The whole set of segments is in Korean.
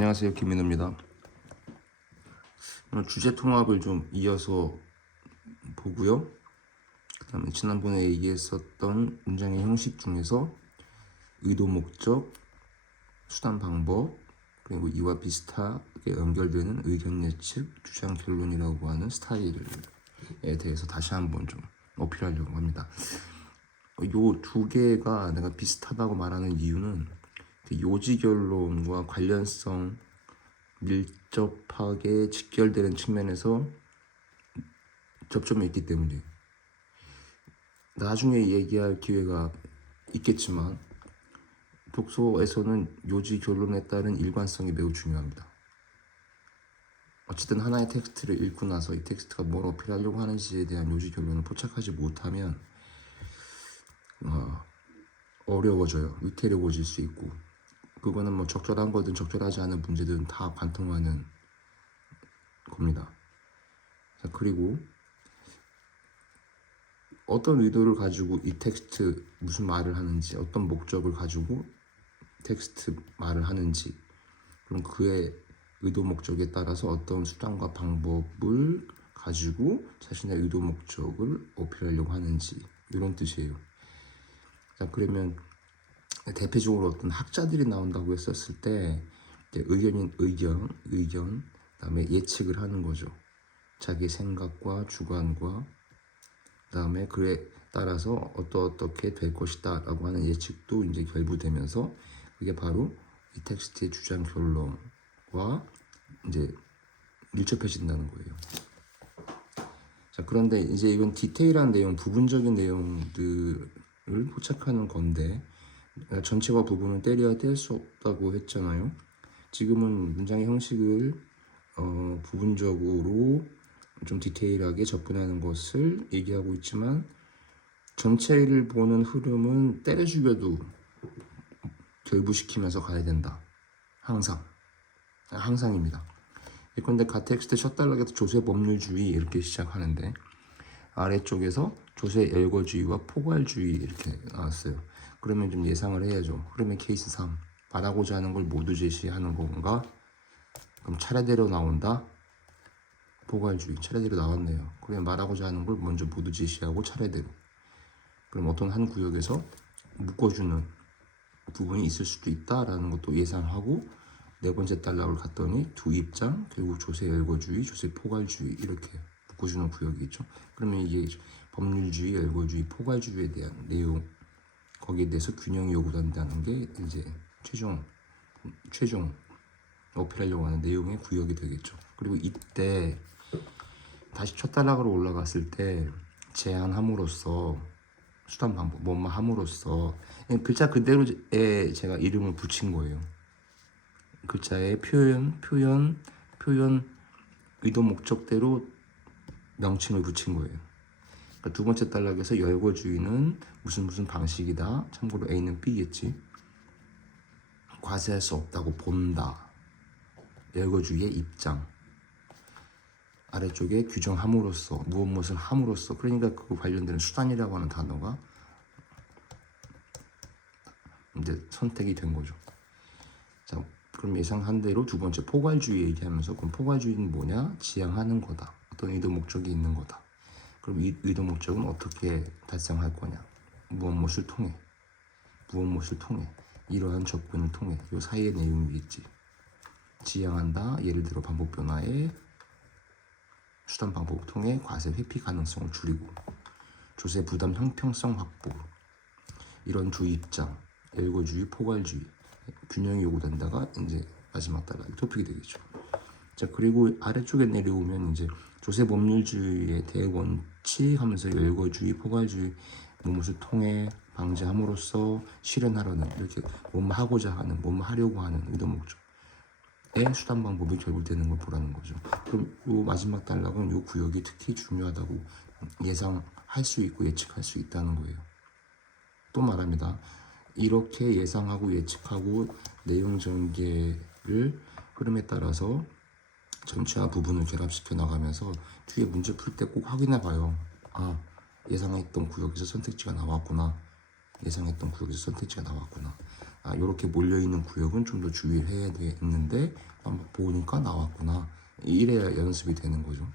안녕하세요, 김민우입니다. 오늘 주제 통합을 좀 이어서 보고요. 그 다음에 지난번에 얘기했었던 문장의 형식 중에서 의도, 목적, 수단, 방법, 그리고 이와 비슷하게 연결되는 의견, 예측, 주장, 결론이라고 하는 스타일에 대해서 다시 한번 좀 어필하려고 합니다. 요 두 개가 내가 비슷하다고 말하는 이유는 요지 결론과 관련성, 밀접하게 직결되는 측면에서 접점이 있기 때문에 나중에 얘기할 기회가 있겠지만 독서에서는 요지 결론에 따른 일관성이 매우 중요합니다. 어쨌든 하나의 텍스트를 읽고 나서 이 텍스트가 뭘 어필하려고 하는지에 대한 요지 결론을 포착하지 못하면 어려워져요. 위태로워질 수 있고, 그거는 뭐 적절한 거든 적절하지 않은 문제든 다 관통하는 겁니다. 자, 그리고 어떤 의도를 가지고 이 텍스트 무슨 말을 하는지, 어떤 목적을 가지고 텍스트 말을 하는지, 그럼 그의 의도 목적에 따라서 어떤 수단과 방법을 가지고 자신의 의도 목적을 어필하려고 하는지, 이런 뜻이에요. 자, 그러면 대표적으로 어떤 학자들이 나온다고 했었을 때 의견인 의견, 그다음에 예측을 하는 거죠. 자기 생각과 주관과 그다음에 그에 따라서 어떻게 될 것이다 라고 하는 예측도 이제 결부되면서 그게 바로 이 텍스트의 주장 결론과 이제 밀접해진다는 거예요. 자, 그런데 이제 이건 디테일한 내용, 부분적인 내용들을 포착하는 건데 전체와 부분은 때려야 뗄 수 없다고 했잖아요. 지금은 문장의 형식을 부분적으로 좀 디테일하게 접근하는 것을 얘기하고 있지만 전체를 보는 흐름은 때려 죽여도 결부시키면서 가야 된다. 항상입니다. 예컨대 가텍스트 첫 단락에서 조세 법률주의 이렇게 시작하는데 아래쪽에서 조세 열거주의와 포괄주의 이렇게 나왔어요. 그러면 좀 예상을 해야죠. 그러면 케이스 3 말하고자 하는 걸 모두 제시하는 건가? 그럼 차례대로 나온다? 포괄주의 차례대로 나왔네요. 그러면 말하고자 하는 걸 먼저 모두 제시하고 차례대로. 그럼 어떤 한 구역에서 묶어주는 부분이 있을 수도 있다라는 것도 예상하고 네 번째 단락을 갔더니 두 입장, 결국 조세 열거주의, 조세 포괄주의 이렇게 묶어주는 구역이 있죠. 그러면 이게 법률주의, 열거주의, 포괄주의에 대한 내용, 거기에 대해서 균형이 요구된다는 게 이제 최종 어필하려고 하는 내용의 구역이 되겠죠. 그리고 이때 다시 첫 단락으로 올라갔을 때 제안함으로써 수단 방법 뭐뭐 함으로써 글자 그대로에 제가 이름을 붙인 거예요. 글자의 표현 의도 목적대로 명칭을 붙인 거예요. 그러니까 두 번째 단락에서 열거주의는 무슨 방식이다. 참고로 A는 B겠지. 과세할 수 없다고 본다. 열거주의의 입장. 아래쪽에 규정함으로써 무엇을 함으로써, 그러니까 그 관련되는 수단이라고 하는 단어가 이제 선택이 된 거죠. 자, 그럼 예상한 대로 두 번째 포괄주의 얘기하면서 그럼 포괄주의는 뭐냐? 지향하는 거다. 어떤 의도 목적이 있는 거다. 그럼 이 의도 목적은 어떻게 달성할 거냐? 무엇을 통해 이러한 접근을 통해 이 사이의 내용이겠지. 지향한다. 예를 들어 반복 변화의 수단 방법을 통해 과세 회피 가능성을 줄이고 조세 부담 형평성 확보, 이런 두 입장, 열거주의, 포괄주의, 균형이 요구된다가 이제 마지막 단락이 토픽이 되겠죠. 자, 그리고 아래쪽에 내려오면 이제 조세 법률주의의 대원칙 하면서 열거주의, 포괄주의, 무엇을 통해 방지함으로써 실현하려는, 이렇게 뭐뭐 하고자 하는, 뭐뭐 하려고 하는 의도 목적의 수단 방법이 결부되는 걸 보라는 거죠. 그럼 이 마지막 단락은 이 구역이 특히 중요하다고 예상할 수 있고 예측할 수 있다는 거예요. 또 말합니다. 이렇게 예상하고 예측하고 내용 전개를 흐름에 따라서 전체와 부분을 결합시켜 나가면서 뒤에 문제 풀 때 꼭 확인해 봐요. 아, 예상했던 구역에서 선택지가 나왔구나. 이렇게 몰려있는 구역은 좀 더 주의해야 되는데 한번 보니까 나왔구나. 이래야 연습이 되는 거죠.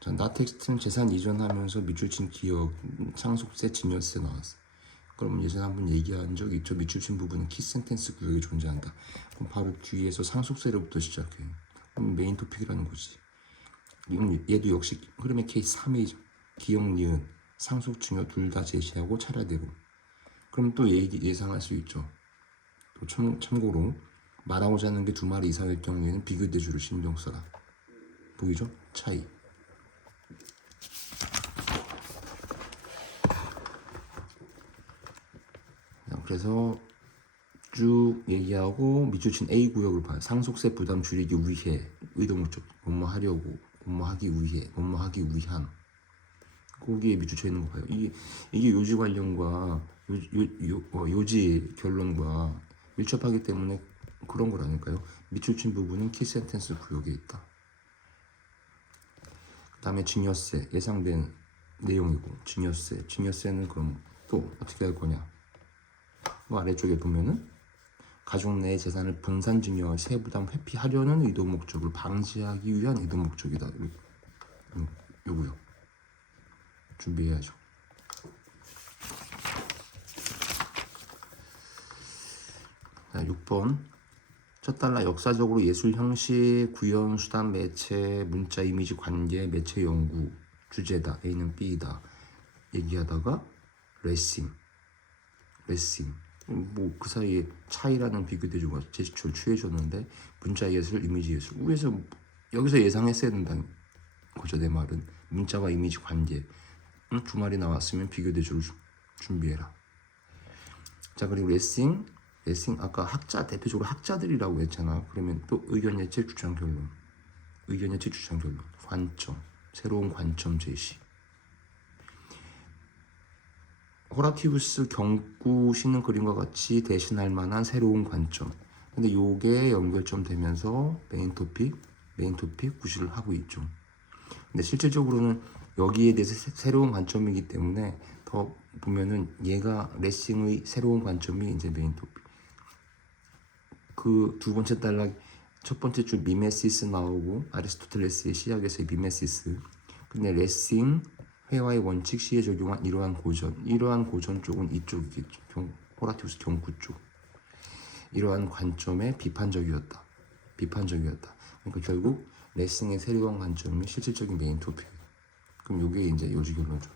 자, 나텍스트는 재산 이전하면서 미출친 기억, 상속세, 증여세 나왔어. 그럼 예전에 한번 얘기한 적 있죠. 미출친 부분은 키센텐스 구역이 존재한다. 그럼 바로 뒤에서 상속세로부터 시작해. 그럼 메인 토픽이라는 거지. 얘도 역시 흐름의 케이스 3이죠. 기억, 니은, 상속, 증여 둘 다 제시하고 차례대로. 그럼 또 예상할 수 있죠. 또 참고로 말하고자 하는 게 두 마리 이상일 경우에는 비교대조를 신경 써라. 보이죠? 차이. 그래서 쭉 얘기하고 미주친 A 구역을 봐요. 상속세 부담 줄이기 위해 의도 목적 뭐뭐 하려고 뭐뭐 하기 위해 뭐뭐 하기 위한 거기에 미주쳐 있는 거 봐요. 이게 요지 관련과 요지 결론과 밀접하기 때문에 그런 거라니까요. 미출친 부분은 키 센텐스 구역에 있다. 그 다음에 증여세 예상된 내용이고 증여세는 그럼 또 어떻게 할 거냐. 아래쪽에 보면은 가족 내의 재산을 분산 증여 세부담 회피하려는 의도 목적을 방지하기 위한 의도 목적이다. 요거요. 준비해야죠. 자, 6번 첫 달러 역사적으로 예술 형식, 구현, 수단, 매체, 문자, 이미지, 관계, 매체 연구 주제다. A는 B다. 얘기하다가 레싱 뭐 그 사이에 차이라는 비교대조가 제시처를 취해줬는데 문자 예술, 이미지 예술 위에서 여기서 예상했어야 된다는 거죠. 내 말은 문자와 이미지 관계 두 마리 나왔으면 비교대조를 준비해라. 자, 그리고 레싱 아까 대표적으로 학자들이라고 했잖아. 그러면 또 의견 예체 주장 결론 관점 새로운 관점 제시. 호라티우스 경구 싣는 그림과 같이 대신할 만한 새로운 관점. 근데 요게 연결점 되면서 메인 토픽 구실을 하고 있죠. 근데 실질적으로는 여기에 대해서 새로운 관점이기 때문에 더 보면은 얘가 레싱의 새로운 관점이 이제 메인 토픽. 그 두 번째 단락 첫 번째 줄 미메시스 나오고 아리스토텔레스의 시작에서의 미메시스. 근데 레싱 회화의 원칙 시에 적용한 이러한 고전 쪽은 이쪽이겠죠. 호라티우스 경구 쪽. 이러한 관점에 비판적이었다. 그러니까 결국 레싱의 새로운 관점이 실질적인 메인 토픽. 그럼 이게 이제 요지 결론이죠.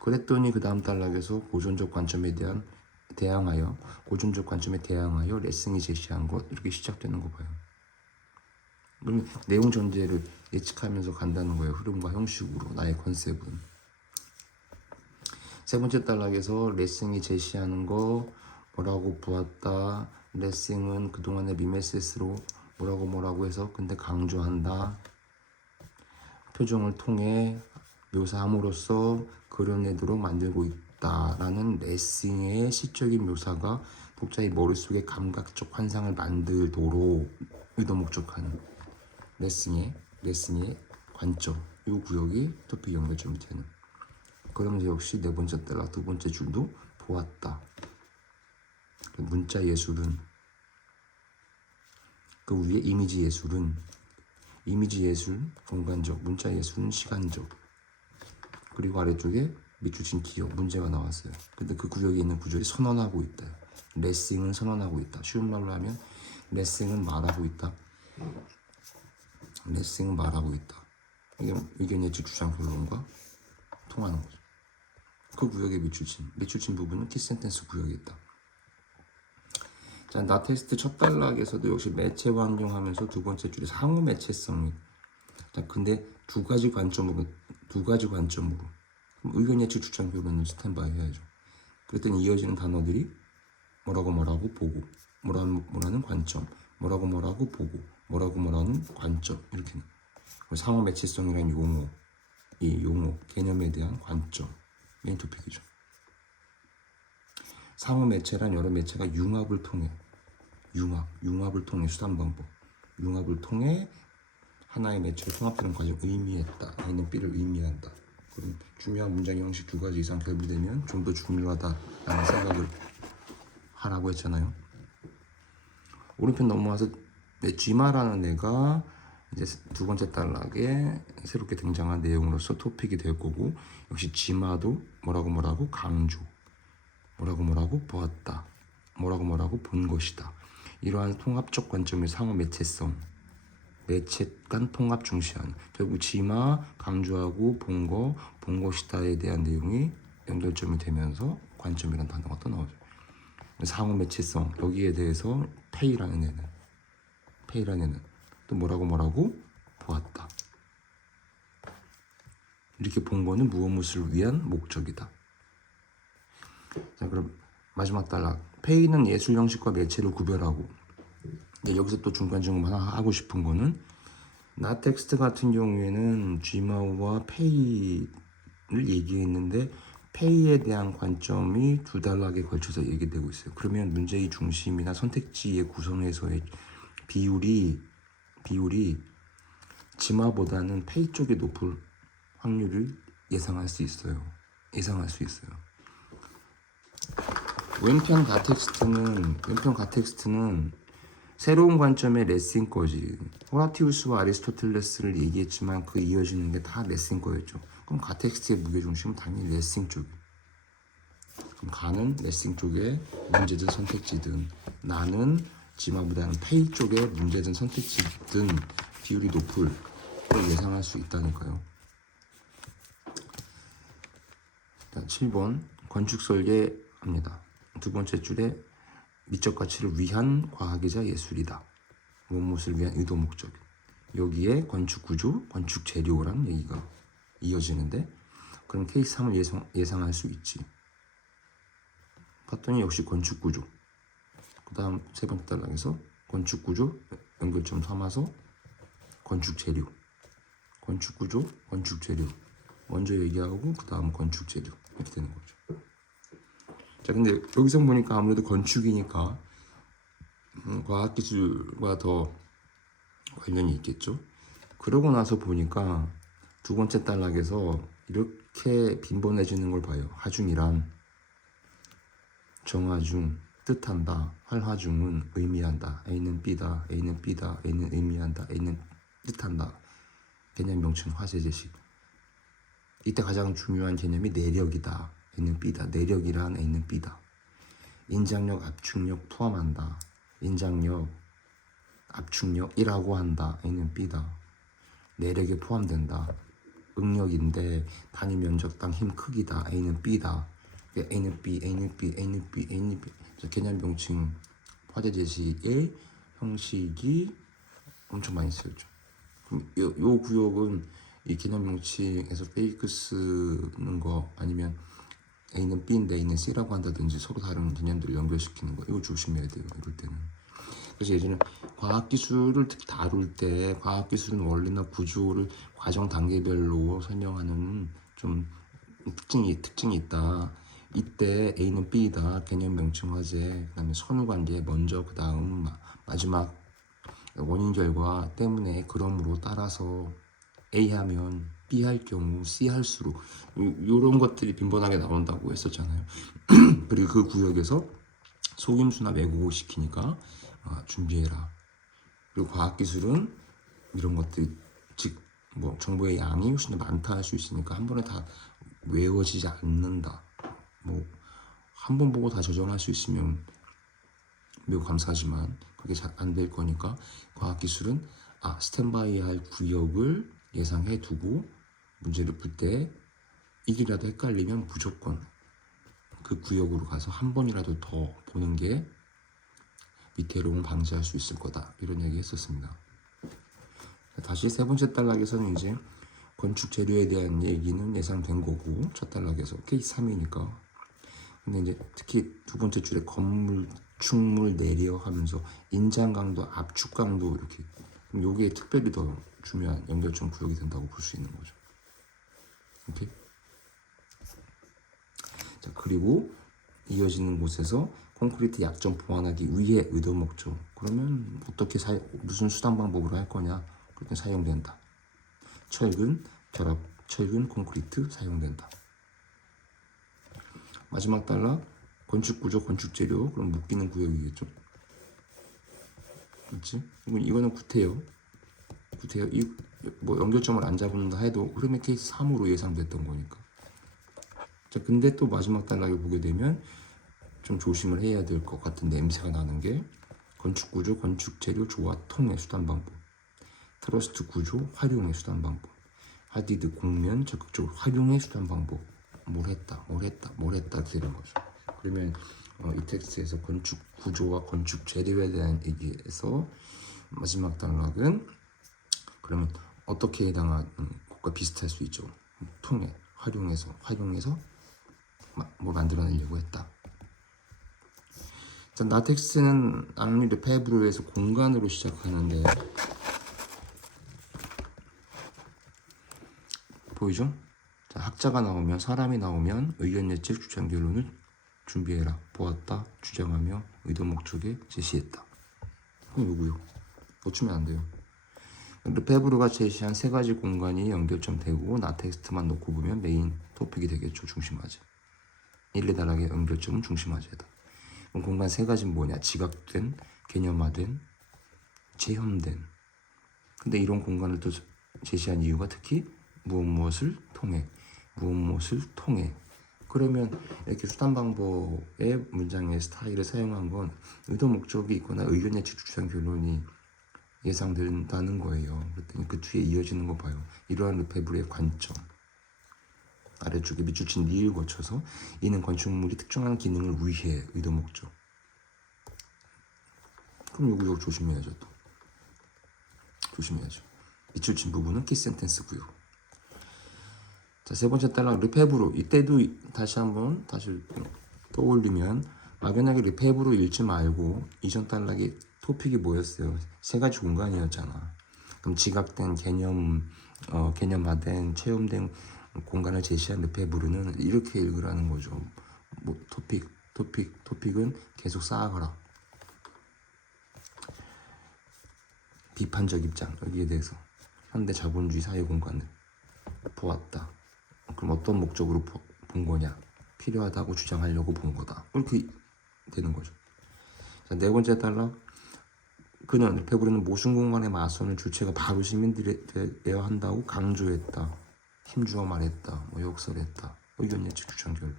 그랬더니 그 다음 단락에서 고전적 관점에 대항하여 레싱이 제시한 것 이렇게 시작되는 거 봐요. 그럼 내용 전제를 예측하면서 간다는 거예요. 흐름과 형식으로 나의 컨셉은. 세 번째 단락에서 레싱이 제시하는 거 뭐라고 보았다. 레싱은 그동안의 미메시스로 뭐라고 해서 근데 강조한다. 표정을 통해 묘사함으로써 그려내도록 만들고 있다라는 레싱의 시적인 묘사가 독자의 머릿속에 감각적 환상을 만들도록 의도 목적하는 레싱의 관점, 이 구역이 토픽 연결점이 되는. 그러면서 역시 네 번째 단락 두 번째 줄도 보았다. 문자 예술은 그 위에 이미지 예술 공간적, 문자 예술은 시간적. 그리고 아래쪽에 미추친 기억 문제가 나왔어요. 근데 그 구역에 있는 구절이 선언하고 있다. 레싱은 선언하고 있다. 쉬운 말로 하면 레싱은 말하고 있다. 이게 의견 예측 주장 결론과 통하는 거죠. 그 구역의 미추친 부분은 키센텐스 구역에 있다. 자, 나테스트 첫 단락에서도 역시 매체 환경하면서 두 번째 줄에 상호 매체성이. 자, 근데 두 가지 관점으로 그럼 의견 예측 주장 결론은 스탠바이 해야죠. 그랬더니 이어지는 단어들이 뭐라고 보고 뭐라는 관점 뭐라고 보고 뭐라는 관점 이렇게. 상호 매체성이라는 용어, 이 용어 개념에 대한 관점 메인 토픽이죠. 상호 매체란 여러 매체가 융합을 통해 수단 방법 융합을 통해 하나의 매체로 통합되는 과정을 의미했다. A는 B를 의미한다. 그럼 중요한 문장 형식 두 가지 이상 결부되면 좀 더 중요하다라는 생각을 하라고 했잖아요. 오른편 넘어와서 쥐마라는 애가 이제 두 번째 단락에 새롭게 등장한 내용으로서 토픽이 될 거고, 역시 쥐마도 뭐라고 강조, 뭐라고 보았다, 뭐라고 본 것이다. 이러한 통합적 관점의 상호 매체성, 매체 간 통합 중시하는, 결국 쥐마 강조하고 본 것이다에 대한 내용이 연결점이 되면서 관점이라는 단어가 또 나오죠. 상호 매체성, 여기에 대해서 페이라는 애는 또 뭐라고 보았다. 이렇게 본 거는 무엇을 위한 목적이다. 자, 그럼 마지막 단락. 페이는 예술 형식과 매체를 구별하고. 여기서 또 중간중간 하나 하고 싶은 거는, 나텍스트 같은 경우에는 쥐마우와 페이를 얘기했는데 페이에 대한 관점이 두 단락에 걸쳐서 얘기되고 있어요. 그러면 문제의 중심이나 선택지의 구성에서의 비율이 쥐마보다는 페이 쪽이 높을 확률을 예상할 수 있어요. 왼편 가텍스트는 새로운 관점의 레슨 거지. 호라티우스와 아리스토텔레스를 얘기했지만 그 이어지는 게 다 레슨 거였죠. 그럼 가텍스트의 무게중심은 당연히 레슨 쪽. 그럼 가는 레슨 쪽에 문제든 선택지든, 나는 지마보다는 페이 쪽에 문제든 선택지든 비율이 높을 걸 예상할 수 있다니까요. 자, 7번 건축 설계합니다. 두 번째 줄에 미적 가치를 위한 과학이자 예술이다. 무엇을 위한 의도 목적. 여기에 건축 구조, 건축 재료라는 얘기가 이어지는데, 그럼 케이스 3을 예상할 수 있지. 봤더니 역시 건축 구조. 그 다음 세 번째 단락에서 건축 구조 연결점 삼아서 건축 재료. 건축 구조, 건축 재료. 먼저 얘기하고 그 다음 건축 재료. 이렇게 되는 거죠. 자, 근데 여기서 보니까 아무래도 건축이니까 과학기술과 더 관련이 있겠죠. 그러고 나서 보니까 두 번째 단락에서 이렇게 빈번해지는 걸 봐요. 하중이란 정하중, 뜻한다. 할하중은 의미한다. A는 B다. A는 B다. A는 의미한다. A는 뜻한다. 개념 명칭 화세 제식. 이때 가장 중요한 개념이 내력이다. A는 B다. 내력이란 A는 B다. 인장력, 압축력 포함한다. 인장력, 압축력이라고 한다. A는 B다. 내력에 포함된다. 응력인데 단위 면적당 힘 크기다. A는 B다. A는 B, A는 B, A는 B, A는 B. 개념 명칭 화제 제시의 형식이 엄청 많이 쓰였죠. 그럼 요 구역은 이 개념 명칭에서 페이크 쓰는 거, 아니면 A는 B인데 A는 C라고 한다든지 서로 다른 개념들을 연결시키는 거, 이거 조심해야 돼요. 이럴 때는. 그래서 예전에 과학기술을 특히 다룰 때 과학기술은 원리나 구조를 과정 단계별로 설명하는 좀 특징이 있다. 이때 A는 B다. 개념 명칭 화제, 그 다음에 선후관계 먼저, 그 다음 마지막 원인 결과 때문에, 그러므로 따라서 A 하면 B 할 경우 C 할수록, 이런 것들이 빈번하게 나온다고 했었잖아요. 그리고 그 구역에서 속임수나 왜곡을 시키니까 준비해라. 그리고 과학기술은 이런 것들, 즉 뭐 정보의 양이 훨씬 더 많다 할 수 있으니까 한 번에 다 외워지지 않는다. 뭐 한 번 보고 다 저장할 수 있으면 매우 감사하지만 그게 잘 안 될 거니까, 과학기술은 스탠바이 할 구역을 예상해 두고 문제를 풀 때 일이라도 헷갈리면 무조건 그 구역으로 가서 한 번이라도 더 보는 게 위태로움을 방지할 수 있을 거다. 이런 얘기 했었습니다. 다시 세 번째 단락에서는 이제 건축 재료에 대한 얘기는 예상된 거고, 첫 단락에서 케이스 3이니까. 근데 이제 특히 두 번째 줄에 건물, 축물, 내려 하면서 인장 강도, 압축 강도, 이렇게. 요게 특별히 더 중요한 연결점 구역이 된다고 볼 수 있는 거죠. 오케이? 자, 그리고 이어지는 곳에서 콘크리트 약점 보완하기 위해 의도 목적. 그러면 어떻게 무슨 수단 방법으로 할 거냐? 그렇게 사용된다. 철근, 결합, 철근, 콘크리트 사용된다. 마지막 단락, 건축 구조, 건축 재료, 그럼 묶이는 구역이겠죠. 그렇지? 이거는 구태여. 뭐 연결점을 안 잡는다 해도 흐름의 케이스 3으로 예상됐던 거니까. 자, 근데 또 마지막 단락에 보게 되면 좀 조심을 해야 될 것 같은 냄새가 나는 게 건축 구조, 건축 재료, 조화, 통해, 수단 방법. 트러스트 구조, 활용의 수단 방법. 하디드 공면, 적극적으로 활용의 수단 방법. 뭘 했다 되는 거죠. 그러면 이 텍스트에서 건축 구조와 건축 재료에 대한 얘기에서 마지막 단락은 그러면 어떻게 해당하는 것과 비슷할 수 있죠. 통해, 활용해서 뭐 만들어내려고 했다. 자, 나텍스는 앙리 르페브르에서 공간으로 시작하는데 보이죠? 자, 학자가 나오면 사람이 나오면 의견 예측 주장 결론을 준비해라. 보았다, 주장하며 의도 목적에 제시했다. 그럼 요구요. 놓치면 안 돼요. 르페브르가 제시한 세 가지 공간이 연결점 되고 나텍스트만 놓고 보면 메인 토픽이 되겠죠. 중심화제. 1, 2단락의 연결점은 중심화제다. 그럼 공간 세 가지는 뭐냐? 지각된, 개념화된, 체험된. 근데 이런 공간을 또 제시한 이유가 특히 무엇을 통해. 그러면 이렇게 수단 방법의 문장의 스타일을 사용한 건 의도 목적이 있거나 의견 예측 주장 결론이 예상된다는 거예요. 그랬더니 그 뒤에 이어지는 거 봐요. 이러한 르페브르의 관점. 아래쪽에 밑줄친 니을 거쳐서 이는 건축물이 특정한 기능을 위해 의도 목적. 그럼 요거 조심해야죠. 또 조심해야죠. 밑줄친 부분은 키 센텐스고요. 자, 세 번째 단락 르페브르. 이때도 다시 떠올리면 막연하게 르페브르 읽지 말고 이전 단락의 토픽이 뭐였어요? 세 가지 공간이었잖아. 그럼 지각된 개념화된 체험된 공간을 제시한 르페브르는 이렇게 읽으라는 거죠. 뭐 토픽은 계속 쌓아가라. 비판적 입장 여기에 대해서 현대 자본주의 사회 공간을 보았다. 그럼 어떤 목적으로 본 거냐? 필요하다고 주장하려고 본 거다. 이렇게 되는 거죠. 자, 네 번째 단락. 그는 르페브르는 모순 공간의 마선을 주체가 바로 시민들이 되어야 한다고 강조했다. 힘주어 말했다. 뭐 역설했다. 의견 예측 주장 결론.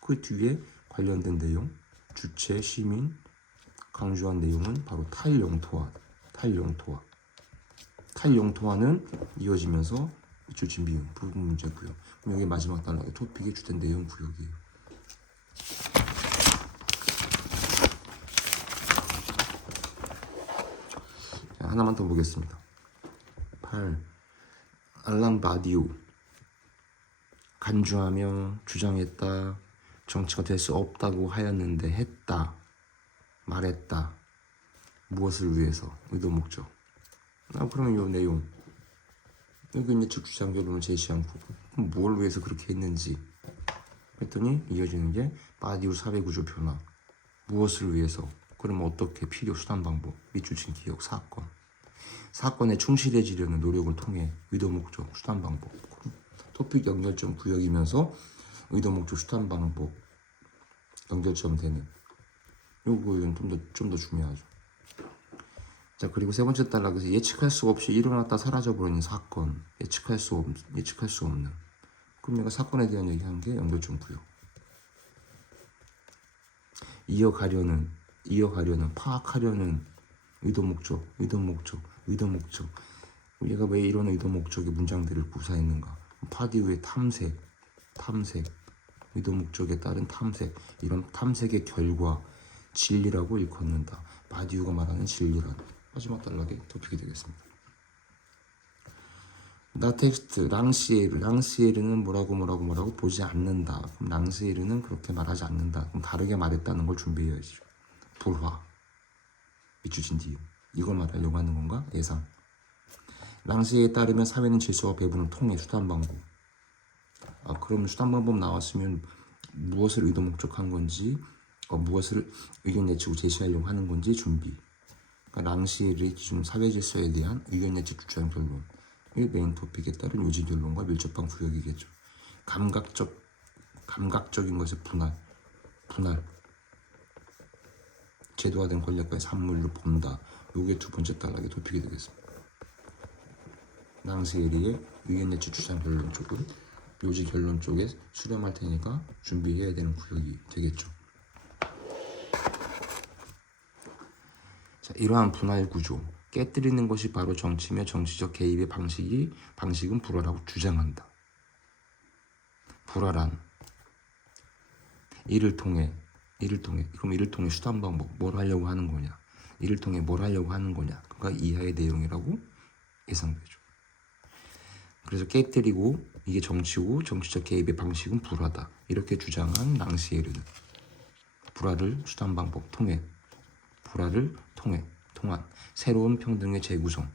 그 뒤에 관련된 내용, 주체, 시민, 강조한 내용은 바로 탈영토화는 이어지면서 밑줄친 비용, 부분 문제 구역. 그럼 여기 마지막 단락에 토픽의 주된 내용 구역이에요. 자, 하나만 더 보겠습니다. 8. 알랑 바디오. 간주하며 주장했다. 정치가 될 수 없다고 하였는데 했다. 말했다. 무엇을 위해서? 의도 목적. 그러면 이 내용. 의견 예측 주장 결론을 제시한 부분. 뭘 위해서 그렇게 했는지. 그랬더니 이어지는 게 바디오 사회 구조 변화. 무엇을 위해서? 그러면 어떻게 필요, 수단, 방법, 밑줄친 기억, 사건. 사건에 충실해지려는 노력을 통해 의도 목적, 수단, 방법. 토픽 연결점 구역이면서 의도 목적, 수단, 방법 연결점 되는 요거는 좀 더 중요하죠. 자, 그리고 세 번째 단락에서 예측할 수 없이 일어났다 사라져버리는 사건, 예측할 수 없는. 그럼 내가 사건에 대한 얘기한 게 연결점 구역. 이어가려는, 파악하려는 의도 목적. 얘가 왜 이런 의도 목적의 문장들을 구사했는가? 파디우의 탐색, 의도 목적에 따른 탐색, 이런 탐색의 결과, 진리라고 일컫는다. 바디우가 말하는 진리란 마지막 단락의 토픽이 되겠습니다. 나텍스트, 랑시에르는 뭐라고 보지 않는다. 그럼 랑시에르는 그렇게 말하지 않는다. 그럼 다르게 말했다는 걸 준비해야지. 불화, 밑줄친 뒤 이걸 말하려고 하는 건가? 예상. 랑시에 따르면 사회는 질서와 배분을 통해 수단 방법. 그럼 수단 방법 나왔으면 무엇을 의도 목적한 건지, 무엇을 의견 예측으로 제시하려고 하는 건지 준비. 그러니까 랑시에르의 기준 사회 질서에 대한 의견 예측 주장 결론. 이 메인 토픽에 따른 요지 결론과 밀접한 구역이겠죠. 감각적인 것의 분할. 분할, 제도화된 권력과의 산물로 본다. 요게 두 번째 단락의 토픽이 되겠습니다. 낭스에리의 의견 예측 주장 결론 쪽은 묘지 결론 쪽에 수렴할 테니까 준비해야 되는 구역이 되겠죠. 자, 이러한 분할 구조, 깨뜨리는 것이 바로 정치며 정치적 개입의 방식은 불화라고 주장한다. 불화란 이를 통해 그럼 이를 통해 수단 방법 뭘 하려고 하는 거냐, 이를 통해 뭘 하려고 하는 거냐, 그가 이하의 내용이라고 예상되죠. 그래서 깨뜨리고 이게 정치고 정치적 개입의 방식은 불화다 이렇게 주장한 랑시에르는 불화를 수단 방법 불화를 통한 새로운 평등의 재구성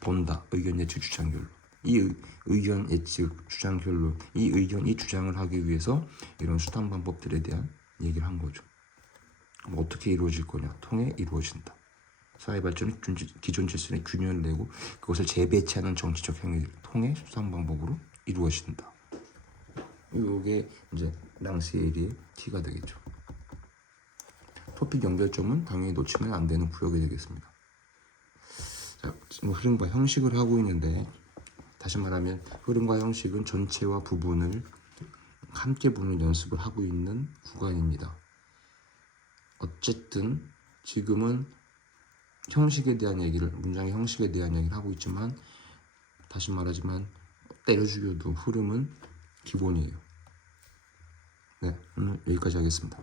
본다. 의견 예측 주장 결론. 이 의견 예측 주장 결론, 이 주장을 하기 위해서 이런 수단 방법들에 대한 얘기를 한 거죠. 그럼 어떻게 이루어질 거냐? 통해 이루어진다. 사회 발전은 기존 질서의 균형을 내고 그것을 재배치하는 정치적 행위를 통해 수단 방법으로 이루어진다. 이게 이제 랑시에리의 T가 되겠죠. 토픽 연결점은 당연히 놓치면 안 되는 구역이 되겠습니다. 자, 지금 흐름과 형식을 하고 있는데, 다시 말하면 흐름과 형식은 전체와 부분을 함께 보는 연습을 하고 있는 구간입니다. 어쨌든 지금은 형식에 대한 얘기를, 문장의 형식에 대한 얘기를 하고 있지만, 다시 말하지만 때려 죽여도 흐름은 기본이에요. 네, 오늘 여기까지 하겠습니다.